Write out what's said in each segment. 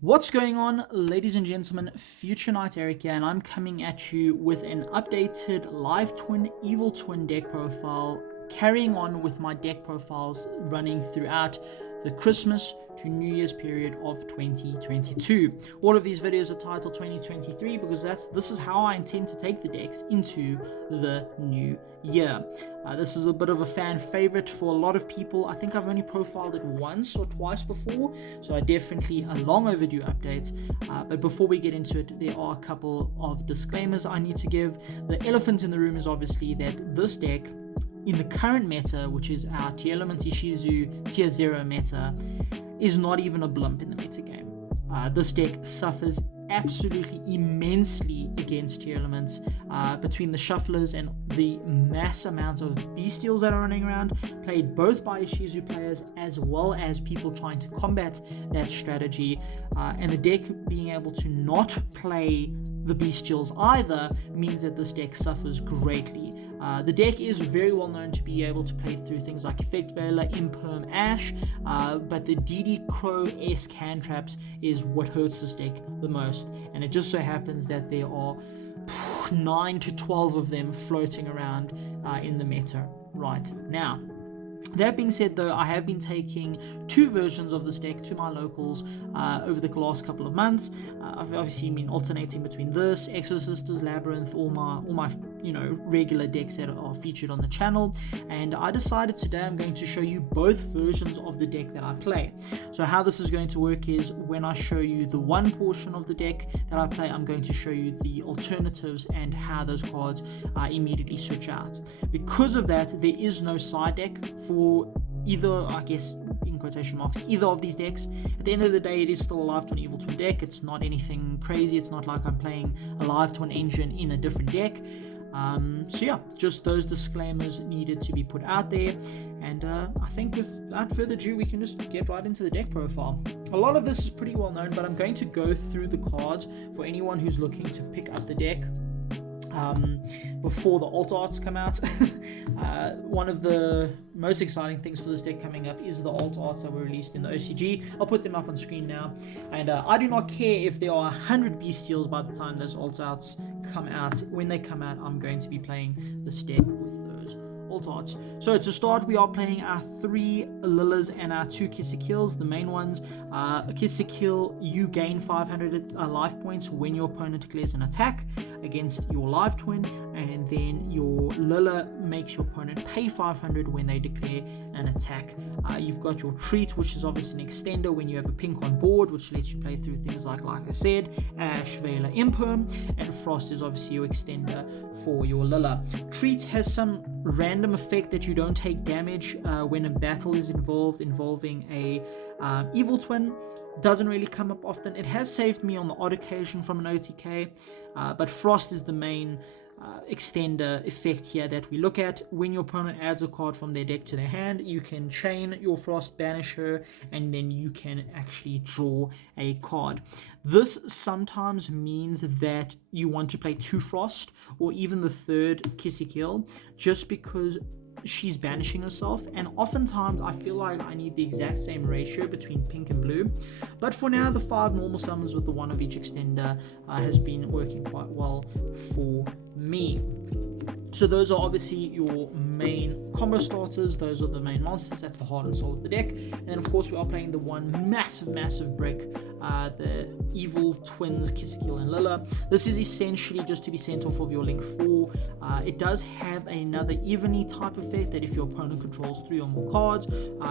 What's going on, ladies and gentlemen? Future Knight Eric here, and I'm coming at you with an updated live twin evil twin deck profile, carrying on with my deck profiles running throughout the Christmas to New Year's period of 2022. All of these videos are titled 2023 because this is how I intend to take the decks into the new year. This is a bit of a fan favorite for a lot of people. I think I've only profiled it once or twice before, so I definitely a long overdue update. But before we get into it, there are a couple of disclaimers I need to give. The elephant in the room is obviously that this deck, in the current meta, which is our Tearlament Ishizu Tier 0 meta, is not even a blimp in the meta game. This deck suffers absolutely immensely against Tearlaments between the shufflers and the mass amount of Bystials that are running around, played both by Ishizu players as well as people trying to combat that strategy, and the deck being able to not play the Bystials either means that this deck suffers greatly. The deck is very well known to be able to play through things like Effect Veiler, Imperm, Ash, but the DD Crow-esque hand traps is what hurts this deck the most, and it just so happens that there are 9 to 12 of them floating around in the meta right now. That being said, though, I have been taking two versions of this deck to my locals over the last couple of months. I've obviously been alternating between this, Exorcisters, Labyrinth, all my regular decks that are featured on the channel, and I decided today I'm going to show you both versions of the deck that I play. So how this is going to work is when I show you the one portion of the deck that I play, I'm going to show you the alternatives and how those cards immediately switch out. Because of that, there is no side deck for either, I guess, in quotation marks, either of these decks. At the end of the day, it is still a live twin evil twin deck. It's not anything crazy. It's not like I'm playing a live twin engine in a different deck. So yeah, just those disclaimers needed to be put out there, and I think without further ado, we can just get right into the deck profile. A lot of this is pretty well known, but I'm going to go through the cards for anyone who's looking to pick up the deck before the alt arts come out. One of the most exciting things for this deck coming up is the alt arts that were released in the OCG. I'll put them up on screen now, and I do not care if there are 100 Bystials by the time those alt arts come out. When they come out, I'm going to be playing this deck with those alt arts. So to start, we are playing our 3 Lil-las and our 2 Ki-sikils. The main ones, Ki-sikil, you gain 500 life points when your opponent declares an attack against your live twin, and then your Lil-la makes your opponent pay 500 when they declare an attack. You've got your treat, which is obviously an extender when you have a pink on board, which lets you play through things like I said, Ash, Veiler, Imperm, and Frost is obviously your extender for your Lil-la. Treat has some random effect that you don't take damage when a battle is involving a evil twin. Doesn't really come up often. It has saved me on the odd occasion from an OTK, but Frost is the main extender effect here that we look at. When your opponent adds a card from their deck to their hand, you can chain your Frost, banish her, and then you can actually draw a card. This sometimes means that you want to play 2 Frost or even the 3rd Ki-sikil, just because she's banishing herself, and oftentimes I feel like I need the exact same ratio between pink and blue. But for now, the 5 normal summons with the 1 of each extender has been working quite well for me. So those are obviously your main combo starters. Those are the main monsters. That's the heart and soul of the deck. And then of course we are playing the one massive brick, the evil twins Ki-sikil and Lil-la. This is essentially just to be sent off of your link 4. It does have another evenly type effect that if your opponent controls 3 or more cards,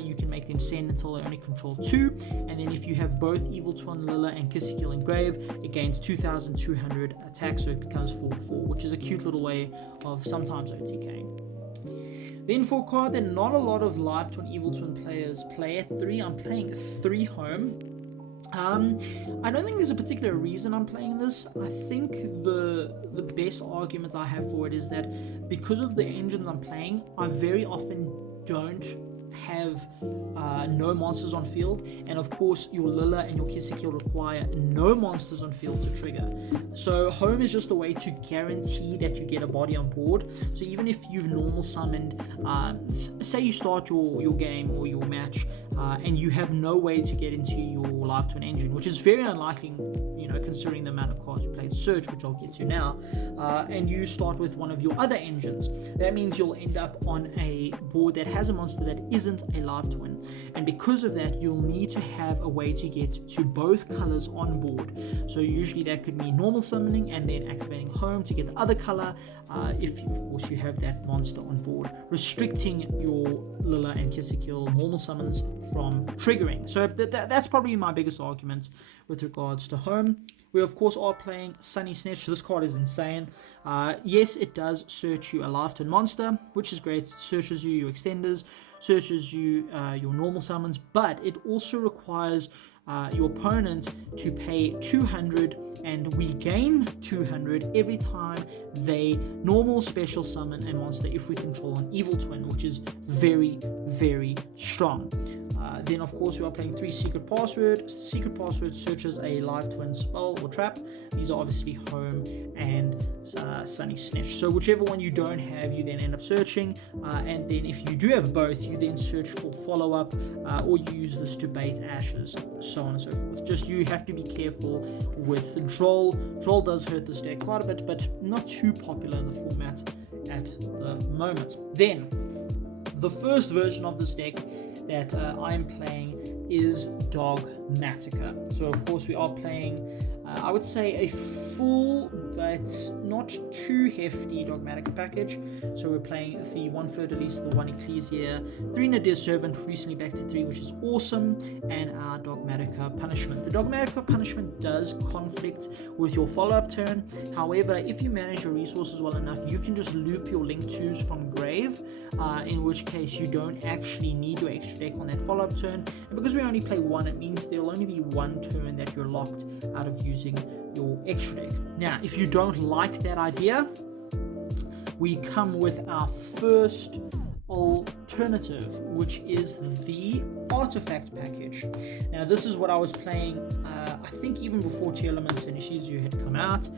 you can make them send until they only control 2. And then if you have both evil twin Lil-la and Ki-sikil engraved, it gains 2,200 attack, so it becomes 4/4, which is a cute little way of sometimes OTK. Then for a card that not a lot of live twin evil twin players play at 3, I'm playing 3 home. I don't think there's a particular reason I'm playing this. I think the best argument I have for it is that because of the engines I'm playing, I very often don't have no monsters on field, and of course your Lil-la and your Ki-sikil require no monsters on field to trigger. So home is just a way to guarantee that you get a body on board. So even if you've normal summoned, say you start your game or your match, and you have no way to get into your live twin engine, which is very unlikely, considering the amount of cards you played search, which I'll get to now, and you start with one of your other engines, that means you'll end up on a board that has a monster that isn't a live twin, and because of that you'll need to have a way to get to both colors on board. So usually that could mean normal summoning and then activating home to get the other color, if of course you have that monster on board, restricting your Lil-la and Ki-sikil normal summons from triggering. So that's probably my biggest argument with regards to home. We of course are playing Sunny Snitch. This card is insane. Yes, it does search you a live twin monster, which is great. It searches you your extenders, searches you your normal summons, but it also requires your opponent to pay 200, and we gain 200 every time they normal special summon a monster if we control an evil twin, which is very, very strong. Then of course we are playing 3 Secret Password. Secret Password searches a live twin spell or trap. These are obviously home and Sunny Snitch. So whichever one you don't have, you then end up searching, and then if you do have both, you then search for follow-up, or you use this to bait ashes, so on and so forth. Just you have to be careful with Droll. Droll does hurt this deck quite a bit, but not too popular in the format at the moment. Then the first version of this deck that I'm playing is Dogmatika. So of course we are playing, I would say, a full but not too hefty Dogmatika package. So we're playing the 1 Fleur-de-Lis, the 1 Ecclesia, 3 Nadir Servant, recently back to 3, which is awesome, and our Dogmatika Punishment. The Dogmatika Punishment does conflict with your follow-up turn. However, if you manage your resources well enough, you can just loop your Link 2s from grave, in which case you don't actually need your extra deck on that follow-up turn. And because we only play 1, it means there'll only be 1 turn that you're locked out of using your extra deck. Now, if you don't like that idea, we come with our first alternative, which is the Artifact package. Now, this is what I was playing, I think even before Tearlament and Ishizu had come out,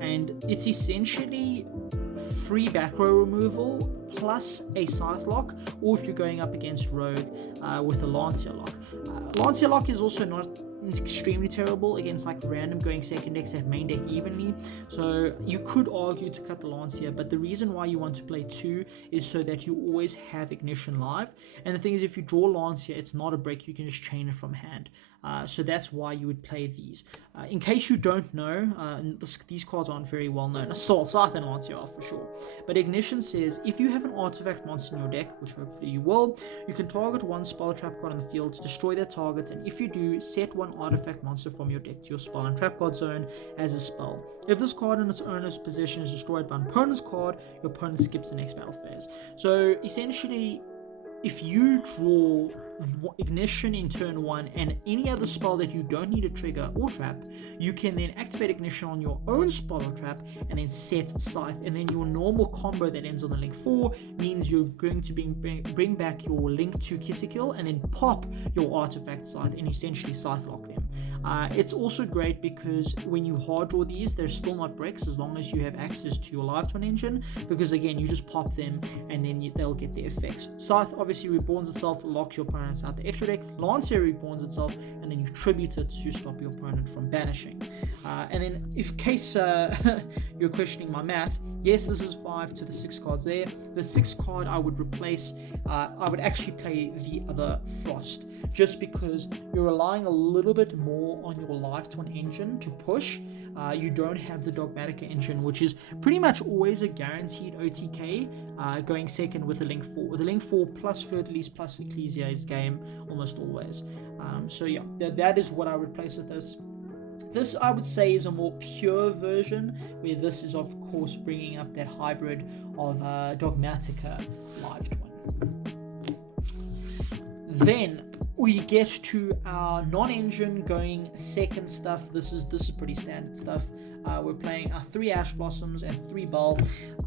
and it's essentially free back row removal plus a Scythe lock, or if you're going up against Rogue, with a Lancia lock. Lancia lock is also not extremely terrible against like random going second decks that main deck evenly, so you could argue to cut the Lancia, but the reason why you want to play 2 is so that you always have Ignition live. And the thing is, if you draw Lancia, it's not a break, you can just chain it from hand. So that's why you would play these. In case you don't know, these cards aren't very well known. Assault, Scythe, and Lancia are for sure. But Ignition says, if you have an artifact monster in your deck, which hopefully you will, you can target 1 spell or trap card on the field, destroy that target, and if you do, set 1 artifact monster from your deck to your spell and trap card zone as a spell. If this card in its owner's possession is destroyed by an opponent's card, your opponent skips the next battle phase. So essentially, if you draw Ignition in turn 1 and any other spell that you don't need a trigger or trap, you can then activate Ignition on your own spell or trap and then set Scythe, and then your normal combo that ends on the Link 4 means you're going to bring back your Link to Ki-sikil and then pop your Artifact Scythe and essentially Scythe lock them. It's also great because when you hard draw these, they're still not bricks as long as you have access to your live twin engine, because again, you just pop them and then they'll get their effects. Scythe obviously reborns itself, locks your opponents out the extra deck. Lancia reborns itself, and then you tribute it to stop your opponent from banishing. And then, in case you're questioning my math, yes, this is 5 to the 6 cards there. The 6th card I would replace, I would actually play the other Frost, just because you're relying a little bit more on your live twin engine to push. You don't have the Dogmatika engine, which is pretty much always a guaranteed OTK, going second with the Link 4. The Link 4 plus Fleur-de-Lis plus Ecclesia is game almost always. So yeah, that is what I would replace with this. This, I would say, is a more pure version, where this is, of course, bringing up that hybrid of Dogmatika live twin. Then we get to our non-engine going second stuff. This is pretty standard stuff. We're playing our 3 Ash Blossoms and 3 Bell.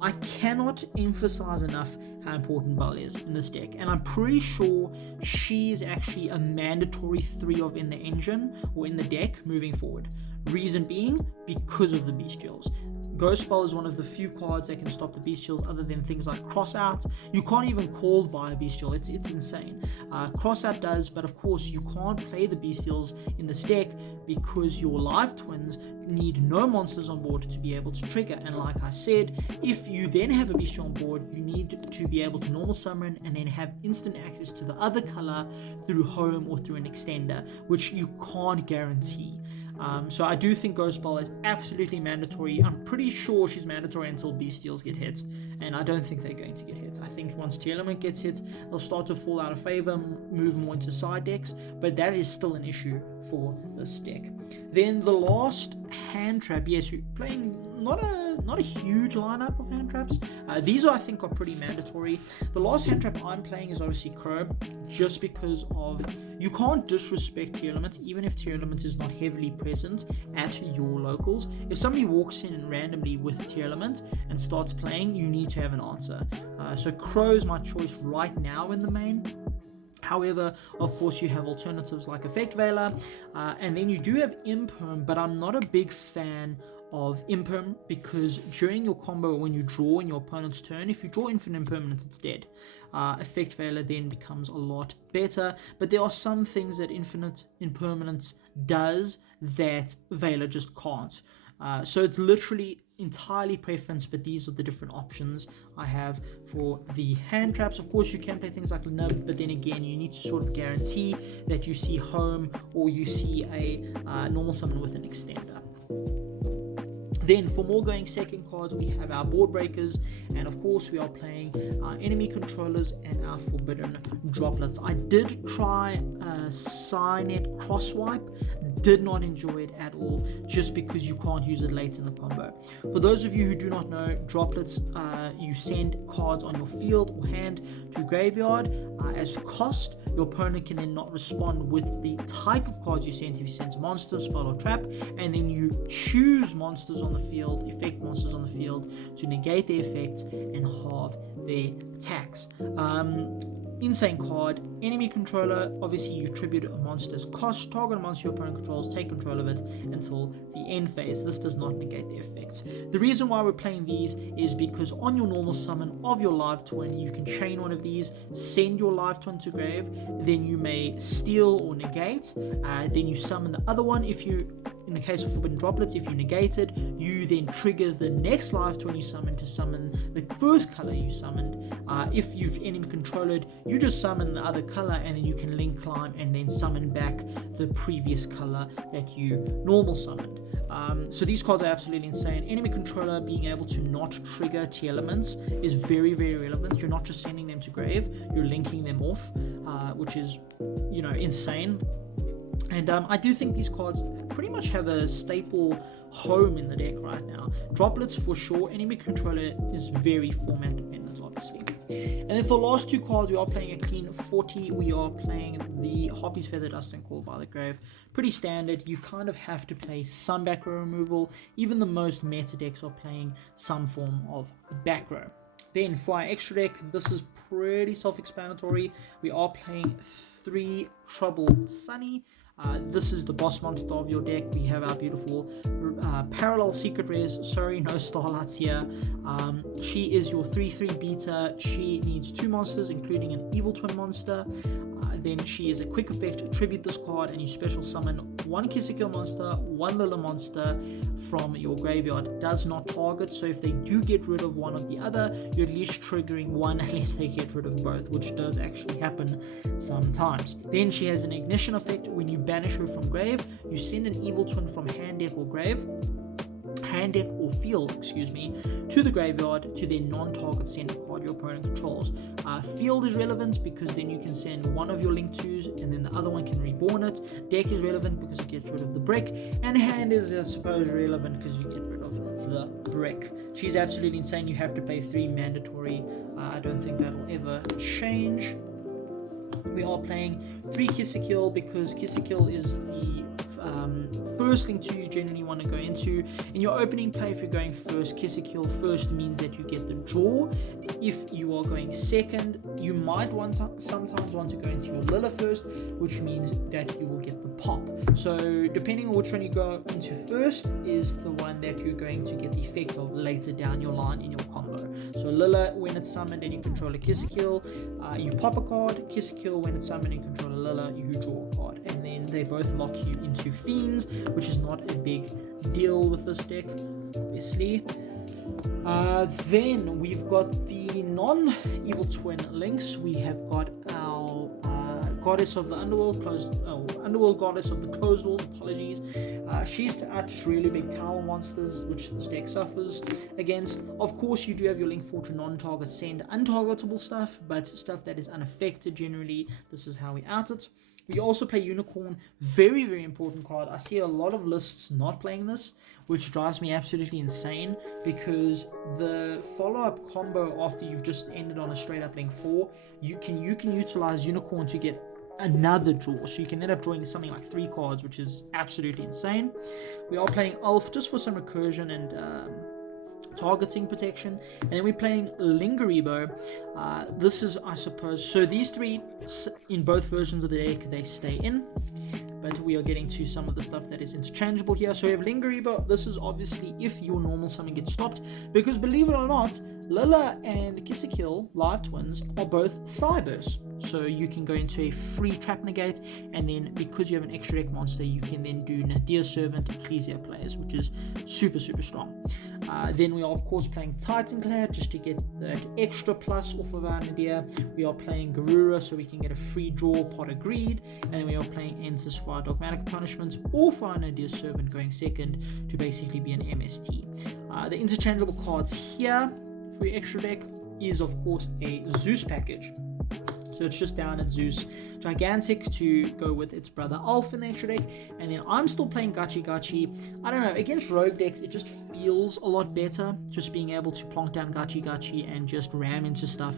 I cannot emphasize enough how important Belle is in this deck, and I'm pretty sure she is actually a mandatory 3 of in the engine or in the deck moving forward. Reason being, because of the Bystials. Ghost Spell is one of the few cards that can stop the Bystials other than things like Cross Out. You can't even call by a Bystial, it's insane. Cross Out does, but of course you can't play the Bystials in this deck because your live twins need no monsters on board to be able to trigger. And like I said, if you then have a Bystial on board, you need to be able to normal summon and then have instant access to the other color through home or through an extender, which you can't guarantee. So I do think Ghost Ball is absolutely mandatory. I'm pretty sure she's mandatory until Bystials get hit, and I don't think they're going to get hit. I think once Tearlament gets hit, they'll start to fall out of favor, move more into side decks, but that is still an issue for this deck. Then the last hand trap, yes, we're playing not a huge lineup of hand traps. These I think are pretty mandatory. The last hand trap I'm playing is obviously Crow, just because of you can't disrespect Tearlament, even if Tearlament is not heavily present at your locals. If somebody walks in randomly with Tearlament and starts playing, you need to have an answer. So Crow is my choice right now in the main. However, of course, you have alternatives like Effect Veiler, and then you do have Imperm, but I'm not a big fan of Imperm because during your combo, when you draw in your opponent's turn, if you draw Infinite Impermanence, it's dead. Effect Veiler then becomes a lot better, but there are some things that Infinite Impermanence does that Veiler just can't. So it's literally entirely preference, but these are the different options I have for the hand traps. Of course, you can play things like Nub, but then again, you need to sort of guarantee that you see home or you see a normal summon with an extender. Then for more going second cards, we have our board breakers, and of course we are playing our enemy controllers and our forbidden droplets. I did try Signet Crosswipe, did not enjoy it at all, just because you can't use it late in the combo. For those of you who do not know, droplets, you send cards on your field or hand to graveyard as cost. Your opponent can then not respond with the type of cards you sent if you sent a monster, spell, or trap, and then you choose monsters on the field, effect monsters on the field, to negate their effects and halve their attacks. Insane card. Enemy controller, obviously you tribute a monster's cost, target a monster your opponent controls, take control of it until the end phase. This does not negate the effects. The reason why we're playing these is because on your normal summon of your live twin, you can chain one of these, send your live twin to grave, then you may steal or negate, then you summon the other one. If you, in the case of Forbidden Droplets, if you negate it, you then trigger the next live twin you summon to summon the first color you summoned. If you've enemy controlled, you just summon the other color and then you can link climb and then summon back the previous color that you normal summoned. So these cards are absolutely insane. Enemy controller being able to not trigger Tearlaments is very, very relevant. You're not just sending them to grave, you're linking them off, which is, you know, insane. And I do think these cards pretty much have a staple home in the deck right now. Droplets for sure. Enemy controller is very format dependent, obviously. And then for the last two cards, we are playing a clean 40. We are playing the Harpy's Feather Dust and Call by the Grave. Pretty standard. You kind of have to play some back row removal. Even the most meta decks are playing some form of back row. Then for our extra deck, this is pretty self-explanatory. We are playing 3 Trouble Sunny. This is the boss monster of your deck. We have our beautiful parallel secret rares. Sorry, no starlights here. She is your 3/3 beta. She needs 2 monsters, including an evil twin monster. Then she is a quick effect. Tribute this card and you special summon 1 Ki-sikil monster, 1 Lil-la monster from your graveyard. Does not target, so if they do get rid of one or the other, you're at least triggering one unless they get rid of both, which does actually happen sometimes. Then she has an ignition effect. When you banish her from grave, you send an evil twin from hand deck or field, to the graveyard to their non-target center card your opponent controls. Field is relevant because then you can send one of your link 2s and then the other one can reborn it. Deck is relevant because it gets rid of the brick, and hand is, I suppose, relevant because you get rid of the brick. She's absolutely insane. You have to play 3 mandatory. I don't think that'll ever change. We are playing 3 Ki-sikil because Ki-sikil is the first thing to generally want to go into. In your opening play, if you're going first, Ki-sikil first means that you get the draw. If you are going second, you might sometimes want to go into your Lil-la first, which means that you will get the pop. So depending on which one you go into first is the one that you're going to get the effect of later down your line in your combo. So Lil-la, when it's summoned and you control a Ki-sikil, you pop a card. Ki-sikil, when it's summoned and you control a Lil-la, you draw a card. And then they both lock you into Fiends, which is not a big deal with this deck, obviously. Then we've got the non-evil twin links. We have got our Goddess of the Underworld, Underworld Goddess of the Closed World, apologies. She's to touch really big tower monsters, which this deck suffers against. Of course, you do have your link 4 to non-target send untargetable stuff, but stuff that is unaffected generally, this is how we out it. We also play Unicorn, very, very important card. I see a lot of lists not playing this, which drives me absolutely insane, because the follow-up combo after you've just ended on a straight-up link 4, you can utilize Unicorn to get another draw, so you can end up drawing something like 3 cards, which is absolutely insane. We are playing Elf just for some recursion and targeting protection, and then we're playing Lingeribo. This is, I suppose, so these 3 in both versions of the deck, they stay in, but we are getting to some of the stuff that is interchangeable here. So we have Lingeribo. This is obviously if your normal summon gets stopped, because believe it or not, Lil-la and Ki-sikil, live twins, are both Cybers. So you can go into a free trap negate, and then because you have an extra deck monster, you can then do Nadir Servant, Ecclesia players, which is super, super strong. Then we are of course playing Titanclad just to get that extra plus off of our Nadir. We are playing Garura so we can get a free draw, Pot of Greed, and then we are playing Ensis for our Dogmatika Punishments, or for our Nadir Servant going second to basically be an MST. The interchangeable cards here for your extra deck is of course a Zeus package. So it's just down at Zeus Gigantic to go with its brother Alf in the extra deck. And then I'm still playing Gachi Gachi. I don't know, against rogue decks, it just feels a lot better just being able to plonk down Gachi Gachi and just ram into stuff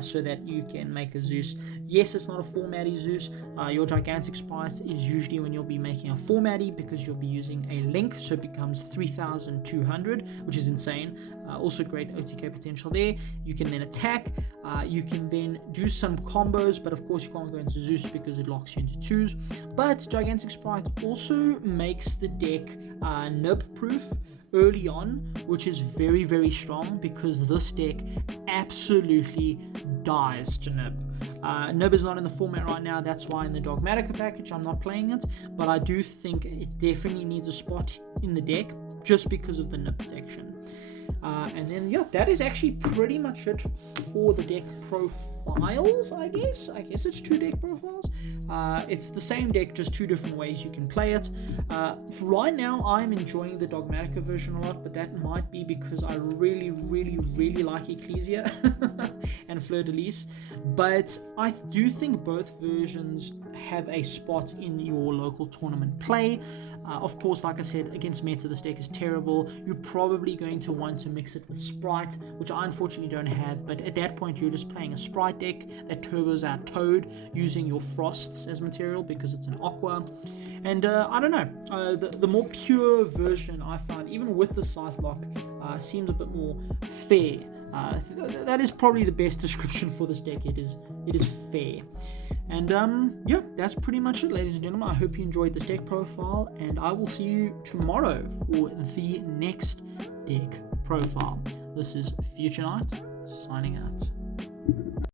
so that you can make a Zeus. Yes, it's not a 4-matty Zeus. Your Gigantic Spice is usually when you'll be making a 4-matty, because you'll be using a link, so it becomes 3,200, which is insane. Also great OTK potential there. You can then attack. You can then do some combos, but of course you can't go into Zeus because it locks you into 2s. But Gigantic Sprite also makes the deck nib proof early on, which is very, very strong, because this deck absolutely dies to nib. Nib is not in the format right now, that's why in the Dogmatika package I'm not playing it, but I do think it definitely needs a spot in the deck just because of the nib protection. And then yeah, that is actually pretty much it for the deck profiles. I guess it's 2 deck profiles. It's the same deck, just 2 different ways you can play it. For right now I'm enjoying the Dogmatika version a lot, but that might be because I really, really, really like Ecclesia and Fleur de Lis. But I do think both versions have a spot in your local tournament play. Of course, like I said, against meta this deck is terrible. You're probably going to want to mix it with Sprite, which I unfortunately don't have, but at that point you're just playing a Sprite deck that turbos out Toad using your Frosts as material because it's an Aqua. And I don't know, the more pure version I found, even with the Scythe lock, seems a bit more fair. That is probably the best description for this deck. It is fair. And yeah, that's pretty much it, ladies and gentlemen. I hope you enjoyed this deck profile, and I will see you tomorrow for the next deck profile. This is Future Knight signing out.